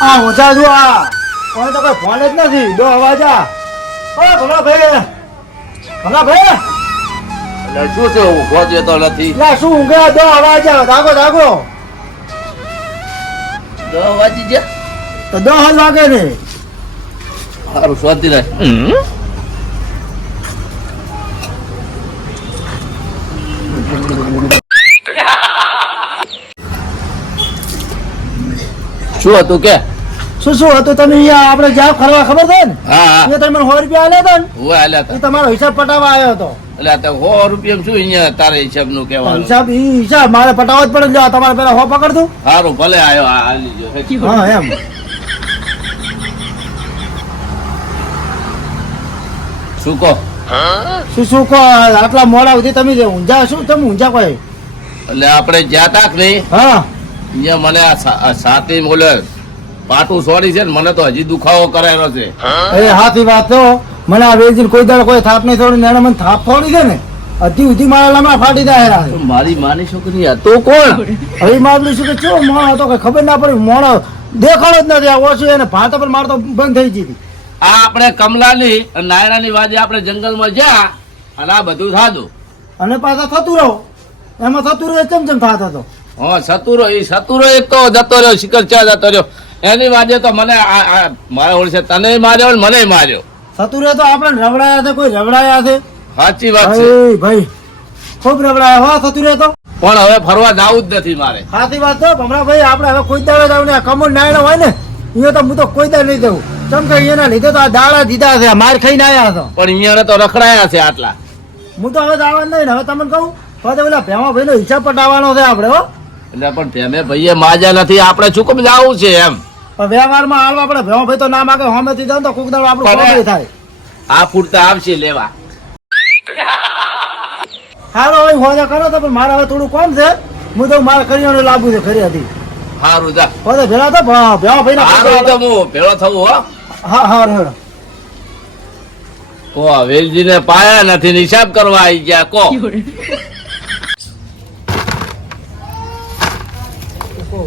આ ઓછા છું આ. કોઈ તો કોઈ ફોન જ નથી. દો અવાજ આ. ઓ ભલા ભાઈ. ભલા ભાઈ. એટલે શું છે ઊભો દેતો નથી? લા શું ઊંઘે? દો અવાજ આ. ધાગો દો દસ વાગી ગયા તો દો હાલ વાગે ને. સારું શાંતિ રહે શું હતું કે? શું શું હતું? તમે અહીંયા આપણે જ્યાં ફરવા ખબર છે ને? હા એ તમે સો રૂપિયા આલ્યા હતા ને? હું આલ્યા હતા. તમારો હિસાબ પટાવવા આવ્યો હતો. એટલે આ તો સો રૂપિયા શું અહીંયા તારે હિસાબનું કહેવાનું? હિસાબ ઈ હિસાબ મારે પટાવો જ પડે જો તમારે પેલા હો પકડતું સારું ભલે આવ્યો આ લીજો હા એમ. શું કહો? શું શું કહો આટલા મોડા સુધી તમે જે ઊંઝા શું તમે ઊંઝા કોઈ? એટલે આપણે જ્યાં તાક નહીં? હા. અહીંયા મને આ સા- આ સાતી બોલે. પાટું સોરી છે ને મને તો હજી દુખાવો કરાયેલો છે. એ હાથી વાત તો મને આ વેચીને કોઈ દાડો કોઈ થાપ નહીં થોડી ને મને થાપ થોડી છે ને? અધી ઉધી મારા લામા ફાટી જાય રા મારી માની છોકરી આ તો કોણ? હવે મારું શું કે ચો મોણો હતો કે ખબર ના પડી મોણ દેખાડો જ નથી આ ઓછું એને ભાત પર મારતો બંધ થઈ ગઈ આ આપણે કમલાની અને નાયણાની વાજે આપણે જંગલમાં જ્યાં અને આ બધું થાતું અને પાછા થતું રહો એમાં થતું રહે ચમ ચમ થાતો હતો. હા સતુરો એ સતુરો એક તો જતો રહ્યો શિખર ચા જતો રહ્યો. એની વાજે તો મને મારા ઓળશે તને માર્યો ને મને માર્યો. સતુરે તો આપણે રવડાયા છે કોઈ રવડાયા છે? સાચી વાત છે. ભાઈ ભાઈ ખૂબ રવડાયા હો સતુરે તો. પણ હવે ફરવા જવું જ નથી મારે. સાચી વાત છે હમણાં ભાઈ આપણે હવે કોઈ દાડે જાવ ને કમળ નાયણો હોય ને અહીંયા તો હું તો કોઈ દાડે નહીં જવું ચમ કે અહીંયા લીધે તો આ દાડા દીધા છે માર ખાઈને આવ્યા છો. પણ અહીંયા તો રખડાયા છે આટલા. હું તો હવે જવા નહીં ને હવે તમને કહું હવે પેલા ભેમા ભાઈ નો હિસાબ પટાવવાનો છે આપણે હો. એટલે પણ તેમે ભાઈએ માજા નથી આપણે ચૂકમ કેમ જવું છે એમ? વ્યવહારમાં હાલવા આપણે ભેમા ભાઈ તો ના માગે હોમેથી જાવ તો કોક દાડો આપણું પણ- પ્રોબ્લેમ થાય. આ પૂરતા આવશે લેવા. હારો હવે હોજા કરો તો પણ મારે હવે થોડું કોમ છે. હું તો મારે કરિયાણું લાગુ છે ખરી હતી હારું જા. હવે ભેળા તો ભેમા ભાઈ સારું તો હું ભેળો થવું હો. હા હા રેડો કો વેલજીને પાયા નથી હિસાબ કરવા આવી ગયા કો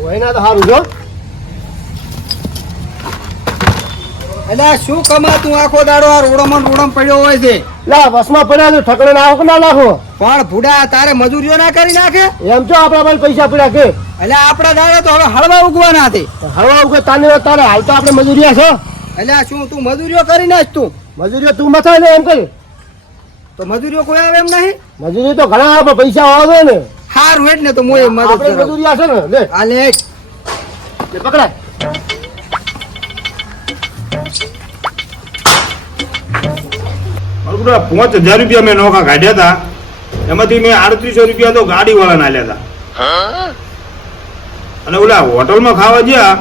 વયના તો હારું જો. એટલે શું કમાતું? આખો દાડો આ રોડોમાં રોડમ પડ્યો હોય છે. લા બસમાં પડ્યા છે ઠકડે નાખો ના નાખો? પણ ભૂડા તારે મજૂરીઓ ના કરી નાખે? એમ છો આપણા પાસે પૈસા પડ્યા કે એટલે આપણા દાડે તો હવે હળવા ઉગવાના છે. હળવા ઉગે તાને તારે હાલ તો આપણે મજૂરિયા છો. એટલે શું તું મજૂરીઓ કરી નાખ તું? મજૂરીઓ તું મથા ને એમ કરી. તો મજૂરીઓ કોઈ આવે એમ નહીં? મજૂરી તો ઘણા આપે પૈસા આવે ને. હારું હેડ ને તો મજૂરી મજૂરિયા છે ને લે. આ લે. લે પકડાય. પૂરા પાંચ હજાર રૂપિયા મેં નોખા કાઢ્યા હતા. એમાંથી મેં આડત્રીસો રૂપિયા તો ગાડી વાળાને આલ્યા હતા. અને ઓલા હોટલમાં ખાવા ગયા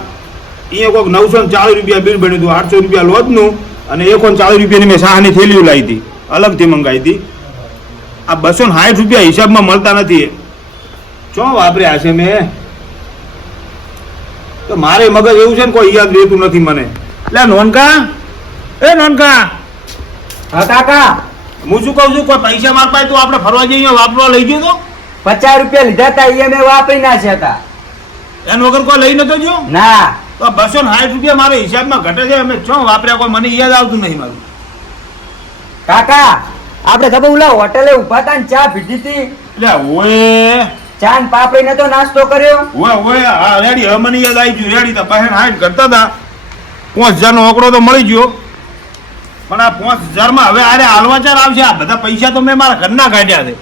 અહીંયા કોઈક નવસો ને ચાલીસ રૂપિયા બિલ બન્યું હતું આઠસો રૂપિયા લોજનું અને એકો ચાલીસ રૂપિયાની મેં શાહની થેલીઓ લાવી હતી અલગથી મંગાવી હતી. આ બસો ને સાઠ રૂપિયા હિસાબમાં મળતા નથી. ચો વાપર્યા છે મેં? તો મારે મગજ એવું છે ને કોઈ યાદ રહેતું નથી મને. એટલે નોનકા એ નોનકા હા કાકા. હું શું કહું છું કોઈ પૈસા મારપાય તો આપણે ફરવા જઈએ વાપરવા લઈ ગયો તો? પચાસ રૂપિયા લીધા હતા એ મેં વાપરી નાખ્યા હતા. એન વગર કોઈ લઈ નતો ગયો? ના. તો બસો ને સાઠ રૂપિયા મારો હિસાબમાં ઘટે છે અમે ચો વાપર્યા કોઈ? મને યાદ આવતું નહીં મારું. કાકા આપણે તમે ઓલા હોટલે ઊભા હતા ને ચા પીધી હતી. એટલે ઓએ. ચા ને પાપડી નતો નાસ્તો કર્યો. ઓએ ઓએ હા રેડી હવે મને યાદ આવી ગયું. રેડી તો બહેન હાઈટ કરતા હતા. પાંચ હજારનો આંકડો તો મળી ગયો. પણ આ પાંચ હજારમાં હવે આરે હાલવાચાર આવશે. આ બધા પૈસા તો મેં મારા ઘરના કાઢ્યા છે.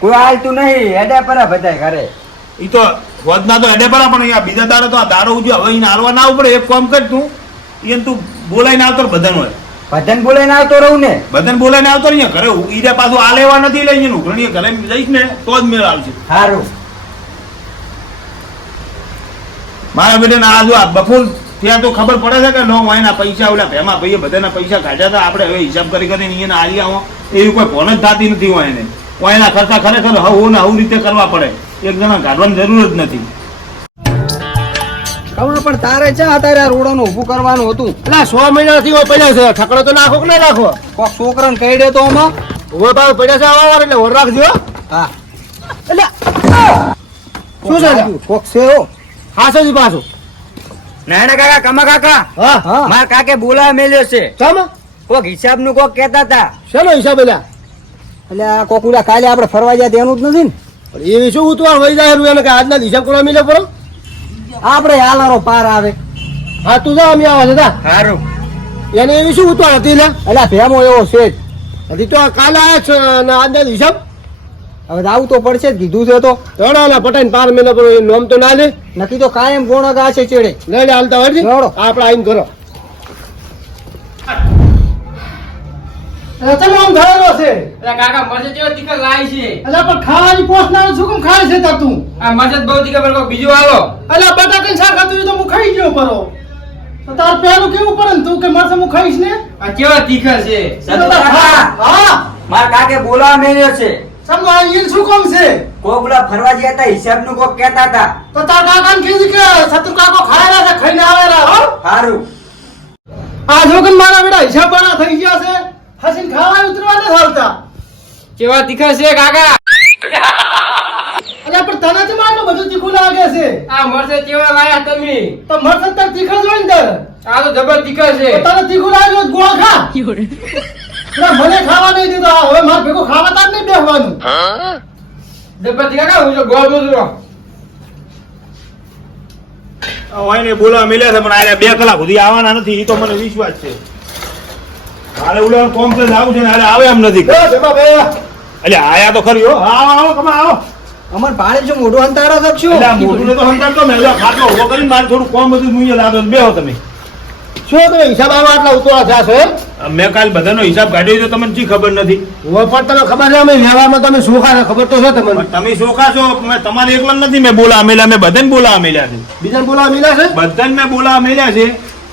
કોઈ હાલતું નહીં. એડે પર બધા ઘરે. એ તો વધના તો એડે પરા પણ અહીંયા બીજા દાડે તો આ દારો ઉજો હવે એને હાલવા ના ઉપડે. એક કામ કર તું. એને તું બોલાઈને આવતો બધાનો. હોય ભજન બોલાઈને આવતો રહું ને? બધાને બોલાઈને આવતો ને ઘરે. ઈરે પાછું આ લેવા નથી લઈ જઈને ઉઘરણી ઘરે જઈશ ને તો જ મેળ આવશે. સારું મારા બેટાને આ જો આ બફૂલ ત્યાં તો ખબર પડે છે કે નો વાયના પૈસા ઓલા ભેમા ભાઈએ બધાના પૈસા કાઢ્યા હતા. આપણે હવે હિસાબ કરી કરીને અહીંયા હારી આવો એવી કોઈ ફોન જ થતી નથી હોય એને વાયના ખર્ચા ખરેખર હવું ને હવું રીતે કરવા પડે. એક જણા કાઢવાની જરૂર જ નથી. કમા પણ તારે છે અત્યારે આ રોડોનું ઊભું કરવાનું હતું. એટલે સો મહિનાથી હોય પડ્યા છે. ઠકડો તો નાખો કે ના નાખો? કોક છોકરાને કહી દે તો આમાં. હવે ભાવ પડ્યા છે આવા વાર એટલે વર રાખજો. હો. હા એટલે શું છે? કોક છે હો. હા સજી પાછું. નાના કાકા કમા કાકા? હા મારા કાકે બોલાવા મેલ્યો છે. ચમ? કોક હિસાબનું કોક કેતા હતા. શેનો હિસાબ એલા એટલે આ કોકુડા કાલે આપણે ફરવા જાય તેનું જ નથી ને. પણ એ શું ઉતવાર વહી જાય રૂ એને કે આજના હિસાબ કરવા મિલે પરો? આપણે હાલારો પાર આવે. હા તું જા અમે આવે જા. સારું એને એવી શું ઉતવાર હતી ને એટલે ભેમો એવો છે હજી તો કાલે આવ્યા છે આજના હિસાબ? હવે આવું તો પડશે જ. કીધું છે તો. તોડા પટાઈને પાર મહિના પર નોમ તો ના લે. નક્કી તો કાયમ કોણ ગા છે ચેડે લે લે હાલતા હોય ચડો આપણે આવીને કરો તમે આમ ધરેલો છે. એટલે કાકા મરચે જેવો તીખા લાય છે? એટલે પણ ખાવાની પોસ ના શું કેમ ખાય છે તાર તું? આ મરચે બહુ તીખા બીજું આલો. એટલે બટાકાનું શાક હતું તો હું ખાઈ ગયો પરો. તાર પેલું કેવું પડે ને તું કે મારે હું ખાઈશ ને? આ કેવા તીખા છે. હા. મારા કાકે બોલાવા મેલ્યો છે. સમજો આ ઈલ શું કોમ છે? કોગલા ફરવા ગયા હતા હિસાબનું કોક કેતા હતા. તો તાર કાકાને કીધું કે શત્રુ કાકો ખાયેલા છે ખાઈને આવેલા હો? સારું આ જોગન મારા બેટા હિસાબ બારા થઈ ગયા છે. હસીન ખાવા ઉતરવા નથી હાલતા કેવા તીખા છે કાકા? અલ્યા પણ તને જ મારનો બધું તીખું લાગે છે? આ મરસે કેવા લાયા તમે? તો મરસે તાર તીખા જ હોય ને તારે. આ તો જબર તીખા છે. તને તીખું લાગ્યું તો ગોળ ખા. મને ખાવા નહીં દીધો હવે માર ભેગું ખાવા તાર નહીં બેસવાનું જબર તીખા કા હું જો ગોળ બોલું એને બોલાવા મળ્યા છે પણ આને બે કલાક સુધી આવવાના નથી એ તો મને વિશ્વાસ છે. હાલે ઉલે કોમ છે આવું છે ને હાલે આવે એમ નથી. એટલે આયા તો ખરી હો. આવો આવો કમા આવો. અમાર પાણી જો મોઢું અંતાડો શકશું મોઢું ને તો સંતાડતો મેં. ખાટલો ઊભો કરીને મારે થોડું કોમ બધું મુઈએ લાગે બેહો તમે. શું તમે હિસાબ આવા આટલા ઉતોળા થયા છો મેં કાલ બધાનો હિસાબ કાઢ્યો તો તમને શી ખબર નથી? હું પણ તમે ખબર છે અમે વ્યવહારમાં તમે શોખા ખા ખબર તો છે તમને. તમે શોખા છો મેં તમારે એકલા નથી મેં બોલા અમેલા મેં બધાને બોલા અમેલા છે. બીજાને બોલા અમેલા છે? બધાને મેં બોલા અમેલા છે.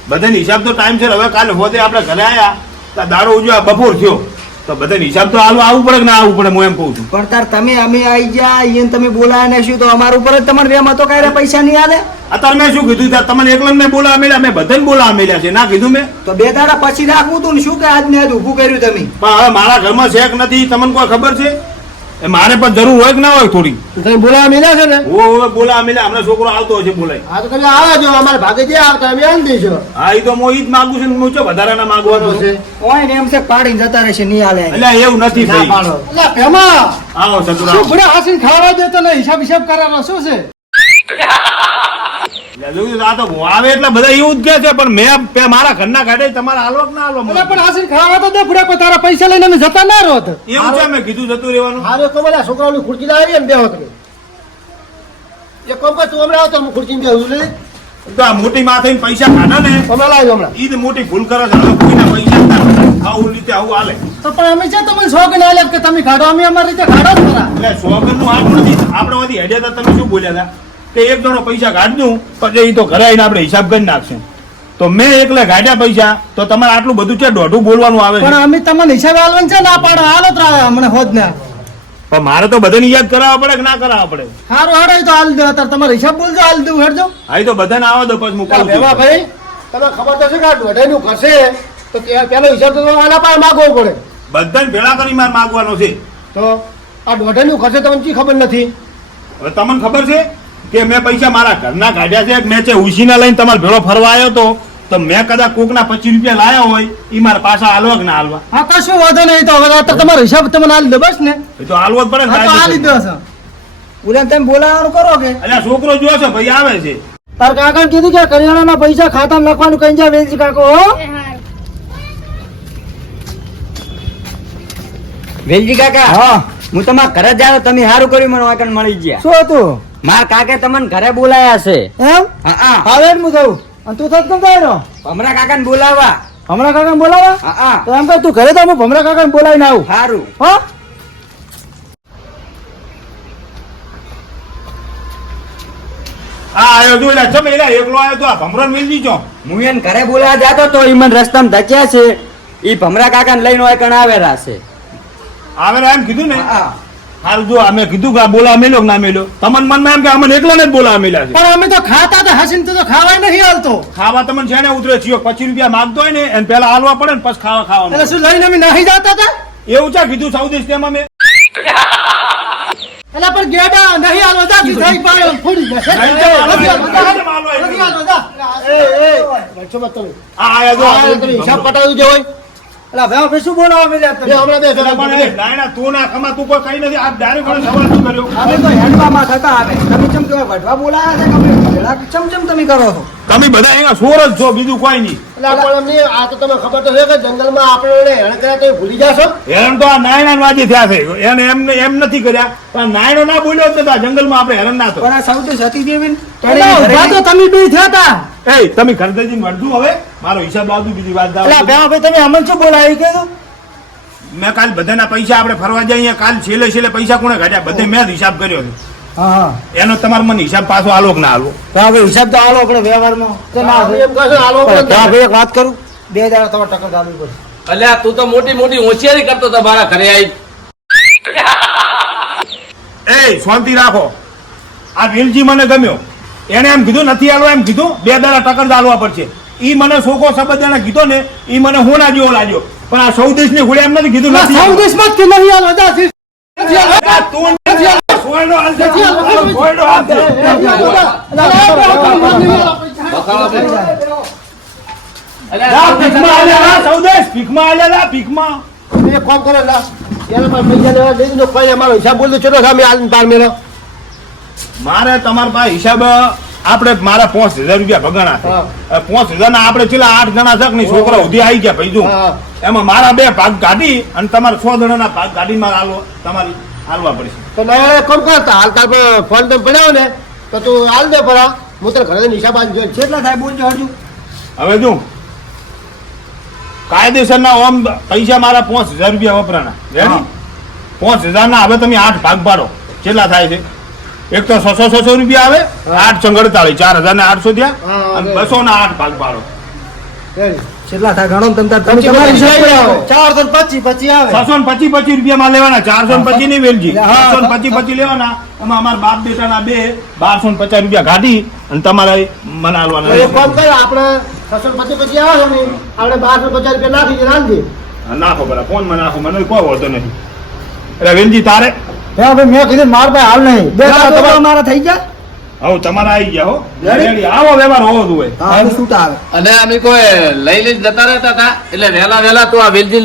બધાને હિસાબ તો ટાઈમ છે હવે કાલે હોતે આપણે ઘરે આવ્યા દાડો ઉજવા બપોર થયો. તો બધાને હિસાબ તો હાલવા આવવું પડે કે ના આવવું પડે હું એમ કહું છું. પણ તાર તમે અમે આવી ગયા અહીંયા તમે બોલાયા ને શું તો અમારા ઉપર જ તમારે વેમ હતો કાંઈ પૈસા નહીં આલે? અત્યારે મેં શું કીધું તાર તમને એકલા મેં બોલા મેલ્યા મેં બધાને બોલા મેલ્યા છે ના કીધું મેં? તો બે દાડા પછી રાખવું તું ને શું કે આજ ને આજ ઊભું કર્યું તમે? પણ હવે મારા ઘરમાં શેક નથી તમને કોઈ ખબર છે? મારે પણ જરૂર હોય કે ના હોય થોડી? તમે બોલાવા મિલા છે ને? ઓ હવે બોલા હમણાં છોકરો આવતો હશે બોલાય. હા તો તમે આવા જો અમારે ભાગે જે આવતા અમે આમ દઈશું હા એ તો હું ઈ જ માગું છું હું ચો વધારાના માગવાનો છે. ઓય ને એમ છે પાડીને જતા રહેશે નહીં હાલે. એટલે એવું નથી ભાઈ. પાડો. એટલે પેમા આવો શું સતુરામ બુડા ખાવા દેતો ને હિસાબ હિસાબ કરાવવા શું છે? આ તો આવે એટલે બધા એવું જ કે છે પણ મેં મારા ઘરના કાઢે તમારા હાલવા ના હાલવા મને પણ હાસીને ખાવા તો દે તારા પૈસા લઈને અમે જતા ના રહો તો એવું છે મેં કીધું જતું રહેવાનું. હારે તો બધા છોકરાઓની ખુરશી લાવી એમ બેહો તમે એ કોમ કે તું હમણાં આવતો હું ખુરશીમાં બેહું લે તો આ મોટી માથે પૈસા કાઢા ને. હમણાં હમણાં. ઈ મોટી ભૂલ કરે છે કોઈના પૈસા. આવું રીતે આવું હાલે. તો પણ અમે છે તમને શોખ ના લે કે તમે કાઢો અમે અમારી રીતે કાઢો જ ખરા. એટલે સોગનનું નથી. આપણે બધી હેડ્યા હતા તમે શું બોલ્યા હતા? કે એક જણો પૈસા કાઢજું પછી ઈ તો ઘરે આવીને આપણે હિસાબ કરી નાખશું. તો મેં એકલે કાઢ્યા પૈસા તો તમારે આટલું બધું છે દોઢું બોલવાનું આવે પણ અમે તમને હિસાબ આલવાનું છે ના પાડો આલો તો અમને હોદ ના પણ મારે તો બધાને યાદ કરાવવા પડે કે ના કરાવવા પડે? સારું હાડો તો હાલ દો અત્યારે તમારે હિસાબ બોલજો હાલ દઉં હેડજો. હા તો બધાને આવો દો પછી હું કહું ભાઈ તમે ખબર તો છે કે દોઢાઈનું ખસે તો તે- પેલો હિસાબ તો આના પાસે માગવો પડે. બધાને ભેળા કરી માર માગવાનો છે. તો આ દોઢાઈનું ખસે તમને શી ખબર નથી? હવે તમને ખબર છે? કે મેં પૈસા મારા ઘરના કાઢ્યા છે મેં છે ઉછીના લઈને તમારો ભેળો ફરવા આવ્યો તો તો મેં કદાચ કોકના પચીસ રૂપિયા લાયા હોય એ મારા પાછા હાલવા કે ના હાલવા? હા કશું વાંધો નહીં તો હવે તમારો હિસાબ તમને હાલ દે બસ ને. એ તો હાલવો જ પડે ને તો હાલી દો. છો તમે બોલાવાનું કરો કે? અલ્યા છોકરો જો છે ભાઈ આવે છે. તાર કાકા કીધું કે કરિયાણાના પૈસા ખાતા લખવાનું કઈ જા વેલજી કાકો હો. વેલજી કાકા હા. હું તમારા ઘરે જ આવ્યો તમે સારું કર્યું મને વાંકણ મળી ગયા. શું હતું? મારા કાકે તમને ઘરે બોલાયા છે. એમ? હા હા. આવે હું થયું અને તું થત કેમ થાય ભમરા કાકાને બોલાવવા ભમરા કાકાને બોલાવા? હા હા. તો એમ કે તું ઘરે તો હું ભમરા કાકાને બોલાવીને આવું. સારું હો? આ જો એલા એલા એકલો તો આ ભમરાને મેલજી છો હું એને ઘરે બોલાવા જાતો તો ઈ મને રસ્તામાં ધક્યા છે. ઈ ભમરા કાકાને લઈને વાંકણ આવેલા છે. આવે એમ કીધું ને? હા. હાલ જો અમે કીધું કે બોલા મેલ્યો ના મેલ્યો? તમને મનમાં એમ કે અમને એકલાને જ બોલા મેલ્યા છે. પણ અમે તો ખાતા તો હસીન તો ખાવાય નહીં હાલતો ખાવા તમને છે ને ઉતરે છીએ પચીસ રૂપિયા માંગતો હોય ને એને પેલા હાલવા પડે ને પછી ખાવા એટલે શું લઈને અમે નહીં જતા હતા? એવું છે કીધું સાઉથ ઇન્ડિયામાં મેં એટલે પણ ગેડા નહીં હાલવા જા તું થઈ પાડો ફૂડી જશે. જા. જા. એ એ, બચ્ચો મત આ આયા જો આ તમે હિસાબ પટાવી દેવો હોય. એટલે ભાઈ આપણે શું બોલાવા મળ્યા તમે? હમણાં બે પણ ભેગા તું ના ખમા તું કોઈ કઈ નથી. આ ડાયરેક્ટ મને સવાલ શું કર્યો? અમે તો હેડવામાં થતા આવે. તમે ચમ કેવા વઢવા બોલાયા છે કે ભેળા ચમ ચમ તમે કરો છો? તમે બધા અહીંયા સોર જ છો બીજું કોઈ નહીં. એટલે પણ એમ આ તો તમે ખબર તો છે કે જંગલમાં આપણે હેરાન કર્યા તો ભૂલી જાશો? હેરાન તો આ નાયણા વાજી થયા છે. એને એમ એમ નથી કર્યા. પણ નાયણો ના બોલ્યો જ નતા જંગલમાં આપણે હેરાન ના થયો. પણ આ સૌથી સતી દેવી તમે બે થયા એ તમે ખરીદેજી મળતું હવે. મારો હિસાબ લાવજો બીજી વાત એટલે ભાઈ તમે અમને શું બોલાવી કે મેં કાલ બધાના પૈસા આપણે ફરવા જઈએ અહીંયા કાલ છેલ્લે છેલ્લે પૈસા કોણે કાઢ્યા? બધે મેં જ હિસાબ કર્યો છે. હા. હા એનો તમારે મને હિસાબ પાછો આલો કે ના આલો? તો હવે હિસાબ તો આલો આપણે વ્યવહારમાં? તો ના એમ કહો આલો ભાઈ એક વાત કરું? બે દાડા તમારે ટકર ગાવી પડશે. અલ્યા તું તો મોટી મોટી હોશિયારી કરતો તો મારા ઘરે આવી એ શાંતિ રાખો. આ વિલજી મને ગમ્યો. એને એમ કીધું નથી આલવા એમ કીધું બે દાડા ટકર ચાલવા પડશે. ઈ મને સોકો શબ્દ કીધો ને ઈ મને હું ના જેવો લાગ્યો પણ આ સૌદેશ ને એમ નથી કીધું નથી સૌ દેશમાં કે નહીં. આ તું નથી આલવા. સોયડો હાલશે. સોયડો હાલશે. બખાડો બે. જા, ભીખમાં આલ્યા લા, સૌદેશ ભીખમાં આલ્યા લા, ભીખમાં એક કામ કરો લા એને પણ પૈસા લેવા દઈ દીધો કોઈ અમારો હિસાબ બોલ તો ચલો સામે આલીને પાર મેળો મારે તમારા પાસે હિસાબ આપણે મારા પાંચ હજાર રૂપિયા ભગાણા છે. પાંચ હજાર ના આપણે છેલ્લા આઠ જણા છે ને છોકરા ઉધી આવી ગયા ભાઈ એમાં મારા બે ભાગ કાઢી અને તમારે જણા જણાના ભાગ કાઢી મારે હાલો તમારી હાલવા પડશે. તો મેં કોણ કામ હાલ તાર પર ફોન તમે પડ્યો ને. તો તું હાલ દે પરા. હું તને ઘરે નિશા બાજુ જોઈ કેટલા થાય બોલજો હજુ. હવે જો. કાયદેસરના ઓમ પૈસા મારા પાંચ હજાર રૂપિયા વપરાના. પાંચ પાંચ હજારના હવે તમે આઠ ભાગ પાડો. કેટલા થાય છે. એક તો છસો છસો રૂપિયા આવે આઠ સંગડતાળી ચાર હજાર ને આઠસો થયા. અને બસો ના આઠ ભાગ પાડો કેટલા થાય ગણો ને તમ તાર તમે પછી તમારી હિસાબ હિસાબ આવે. લાવો. ચારસો ને પચીસ પચીસ આવે. છસો ને પચીસ પચીસ રૂપિયા માં લેવાના ચારસો ને પચીસ નહીં વેલજી. છસો ને પચીસ પચીસ લેવાના. એમાં અમારા બાપ બેટાના બે બારસો ને પચાસ રૂપિયા કાઢી અને તમારે મને તો હાલવાના એક કામ કર આપણે છસો ને પચીસ પચીસ આવે ને આપણે બારસો પચાસ રૂપિયા નાખી દે નાખો બરા ફોનમાં નાખો મને કોઈ વાંધો નથી એટલે વેલજી તારે? દે ભાઈ મેં કીધું માર ભાઈ હાલ નહીં. બે તમારા મારા થઈ ગયા? હવે તમારા આવી ગયા હો? Ready? આવો વ્યવહાર હોવો જોઈએ. હા હવે આવે. અને અમે કોઈ લઈ લઈ જતા રહેતા હતા? એટલે વહેલા વહેલા તું આ વેલજી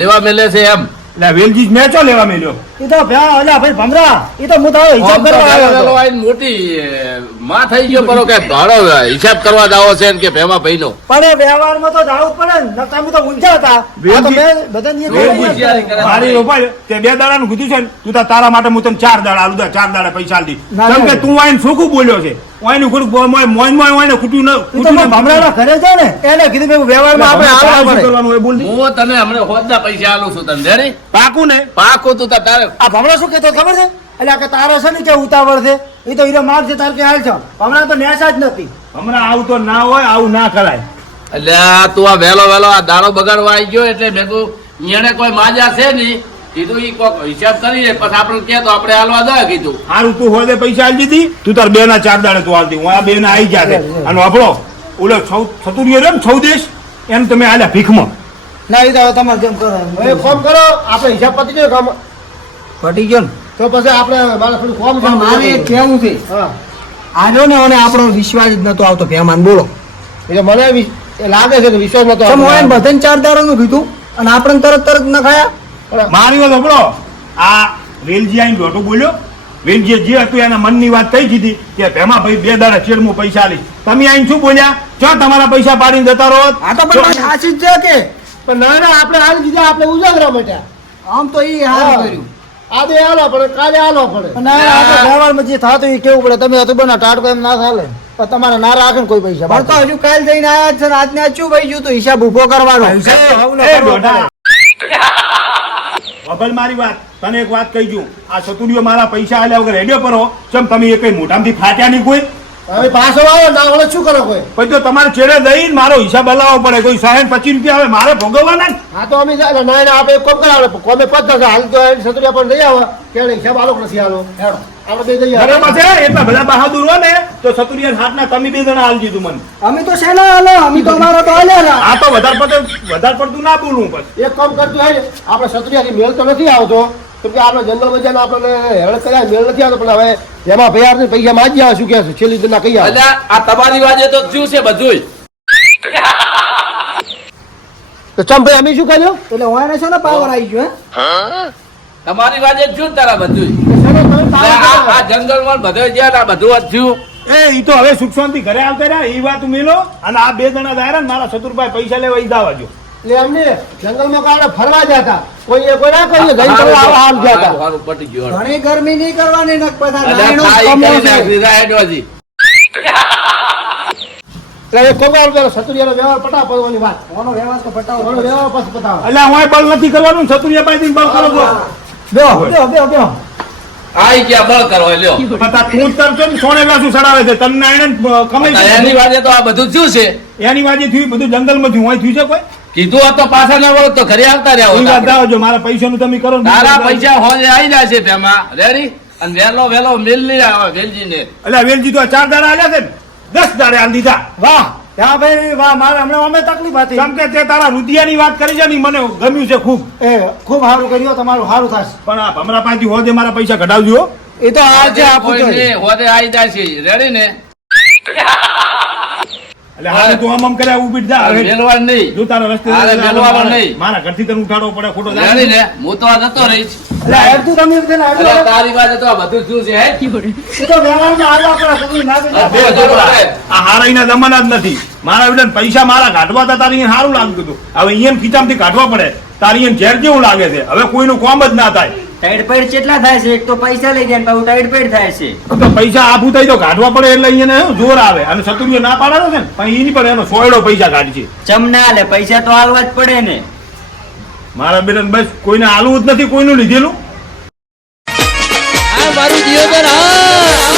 લેવા મેલે છે એમ. એટલે વેલજી મેં ચો લેવા મેલ્યો એ તો ભ્યા ભાઈ ભમરા એ તો હું તારો હિસાબ કરવા આવ્યો હતો. મોટી માં થઈ ગયો પરો કે ભાડો હિસાબ કરવા દાવો છે કે ભેમા ભાઈનો? પણ એ વ્યવહારમાં તો જાવું પડે ને નકર તો ઊંઝા હતા. તો મેં બધાને એ વેલજી કહ્યું. જ્યારે કરે મારી રોપાય તે બે દાડાનું કીધું છે ને તું તારા માટે હું તને ચાર દાડા આલું ચાર દાડા પૈસા આલી કે તું આઈને શું બોલ્યો છે. ઓયનું ખોટું મોય મોય મોય ઓયને ખૂટ્યું ન મેં ન- ભમરાના ઘરે છે ને એને કીધું મેં વ્યવહારમાં આપણે પડે. કરવાનું હોય બોલ. હું તને હમણે હોદના પૈસા આલું છું તને રેડી પાકું ને? પાકું તું તારે આ ભમરા શું કહેતો ખબર છે? એટલે કે તારે છે ને કે ઉતાવળ છે? એ તો હીરો માર છે તાર કે હાલ છે. ભમરા તો નેસા જ નથી. હમણાં આવું તો ના હોય આવું ના કરાય. એટલે આ તું આ વહેલો વહેલો આ દાડો બગાડવા આવી ગયો એટલે મેં એને કોઈ માજા છે નહીં. કીધું ઈ કોક હિસાબ કરીએ પછી આપણે કે તો આપણે હાલવા દે કીધું. હારું તું હોય પૈસા આલી દીધી. તું તાર બે ના ચાર દાડે તું આલતી હું આ બે ના આવી છે. અને વાપરો. ઓલો છૌ છતુરીઓ રે ને છૌદેશ એમ તમે આલ્યા ભીખમાં. ના હવે તમારે જેમ કરો હવે ફોન કરો આપણે હિસાબ પતી ગયો કામ. પટી ગયો ને? તો પછી આપણે મારે થોડું ફોર્મ પણ મારે એક છે. હા. આજો ને અને આપણો વિશ્વાસ જ નતો આવતો ભેમાન બોલો. એટલે મને એ લાગે છે કે વિશ્વાસ નતો ને બધાને ચાર દાડાનું કીધું અને આપણને તરત તરત ન ખાયા મારી વાત સાંભળો. આ વેલજી આઈને દોઢો બોલ્યો. વેલજી જે હતું એના મનની વાત કહી દીધી કે ભેમા ભાઈ બે દાડા ચેડમું પૈસા આલી તમે આઈને શું બોલ્યા? ચો તમારા પૈસા પાડીને જતા રહો. આ તો પણ સાચી જ છે કે? પણ ના ના આપણે હાલ દીધા આપણે ઉજાગરા માટ્યા આમ તો એ હારું કર્યું. આજે હાલો પડે કાલે હાલો પડે. ના આ તો વ્યવહારમાં જે થતું એ કેવું પડે? તમે હતું બના ટાટકો એમ ના થાલે પણ તમારે ના રાખે ને કોઈ પૈસા. પણ તો હજુ કાલ જઈને આવ્યા છે ને આજને આજ શું ભાઈ જુ તો? હિસાબ ઊભો કરવાનો. અભલ મારી વાત. તને એક વાત કહી દઉં. આ સતુડીઓ મારા પૈસા આલ્યા વગર રેડિયો પર. હો ચમ તમે એ કઈ મોઢામાંથી ફાટ્યા નહીં કોઈ? હવે પાછો આવો ના વળે શું કરો કોઈ? પછી તો તમારે છેડે દઈ મારો હિસાબ હલાવવો પડે. કોઈ સાહેબ પચીસ રૂપિયા હવે મારે ભોગવવાના ને? હા તો અમે જાય. ના ના આપણે કોમ કરાવે. કોમે પચાસ હાલ તો સતુડિયા પણ લઈ આવે. કે હિસાબ આલો નથી આલો? હેડો. એટલા બધા બહાદુર ને તો સતુરિયા હાથના તમે બે જણા હાલ દીધું મને. અમે તો શેના હાલો? અમે તો અમારા તો હાલ્યા આ તો વધારે પડતું વધારે પડતું ના બોલું પછી એક કામ કરતું હોય આપણે સતુરિયાથી મેલ તો નથી આવતો. કેમ કે આપણે જંગલમાં જઈને આપણને હેરાન કર્યા મેળ નથી આવતો. પણ હવે એમાં ભાઈ આપણે પૈસા માંગ્યા શું કે છે? છેલ્લી આવે આ તમારી વાજે તો થયું છે બધું તો ચમ ભાઈ અમે શું કર્યું? એટલે હું એને છે ને પાવર આવી ગયો હે? તમારી વાત જ ને તારા બધું આ જંગલમાં બધો જ્યાં આ બધું જ એ ઈ તો હવે સુખ શાંતિ ઘરે આવતા રહ્યા એ વાત મેલો અને આ બે જણા દાયરા મારા શત્રુભાઈ પૈસા લેવા ઈ દાવા જો એટલે એમને જંગલમાં કારણે ફરવા જતા કોઈ એ કોઈ ના કહીએ ગઈ ફરવા આવા આમ હારું. ઘણી ગરમી નહીં કરવાની નક હજી. એટલે એ સતુરિયાનો વ્યવહાર પટા પડવાની વાત વ્યવહાર તો પટાવો કોનો વ્યવહાર પછી પટાવો એટલે હું બળ નથી કરવાનું શત્રુયા પાસે બળ કરો આઈ ગયા બળ લ્યો. પતા તું તરતો ને સોને વાસુ સડાવે છે. તમને એને કમાઈ તો એની વાજે તો આ બધું થયું છે. એની વાજે થયું બધું જંગલમાં થયું. હોય થયું છે કોઈ? કીધું હોત તો પાછા ના વળો તો ઘરે આવતા રહ્યા હોત વાત આપણે. દાવો જો મારા પૈસાનું તમે કરો તારા પૈસા હોજે આવી જાય છે તેમાં. રેડી અને વેલો વેલો મિલ લઈ આવે વેલજી ને એટલે વેલજી તો આ ચાર દાડા આલ્યા છે ને. દસ દાડે આલ દીધા. વાહ! ત્યાં ભાઈ વાહ મારે હમણાં અમે તકલીફ હતી. કેમ કે તે તારા રૂપિયાની વાત કરી છે ને મને ગમ્યું છે ખૂબ. એ ખૂબ સારું કર્યું તમારું સારું થશે. પણ આ ભમરા પાસેથી હોજે મારા પૈસા કઢાવજો હો. એ તો આજે આપું નહીં, આવી જાય છે રેડી ને? એટલે તું આમ આમ કર્યા ઊભી જા હવે. નહીં જો તારા રસ્તે હાલે મેલવાનું નહીં. મારા ઘરથી તને ઉઠાડવો પડે ખોટો જાય. ને હું તો આ જતો રહીશ એટલે હેડતું તમે છે ને હેડતું અલ્યા, તારી વાજે તો આ બધું થયું છે હે એ તો વ્યવહારમાં આવ્યા આપણા છોકરી ના આ કરી બે જોડે. આ હારાઈના જમાના જ નથી મારા વિલન પૈસા મારા કાઢવા હતા તારી સારું લાગતું હતું હવે અહીંયા ખીચામાંથી કાઢવા પડે તારી એમ ઝેર જેવું લાગે છે હવે કોઈનું કોમ જ ના થાય ટાઈડ પેડ કેટલા થાય છે? એક તો પૈસા લઈ ગયા બહુ ટાઈડ પેડ થાય છે. તો પૈસા આપું થાય તો કાઢવા પડે એટલે અહીંયા જોર આવે. અને શત્રુએ ના પાડે છે ને? પણ એની પણ એનો સોયડો પૈસા કાઢશે. ચમ ના લે પૈસા તો આલવા જ પડે ને. મારા બેન બસ કોઈને આલવું જ નથી કોઈનું લીધેલું. આ મારું જીવન હા.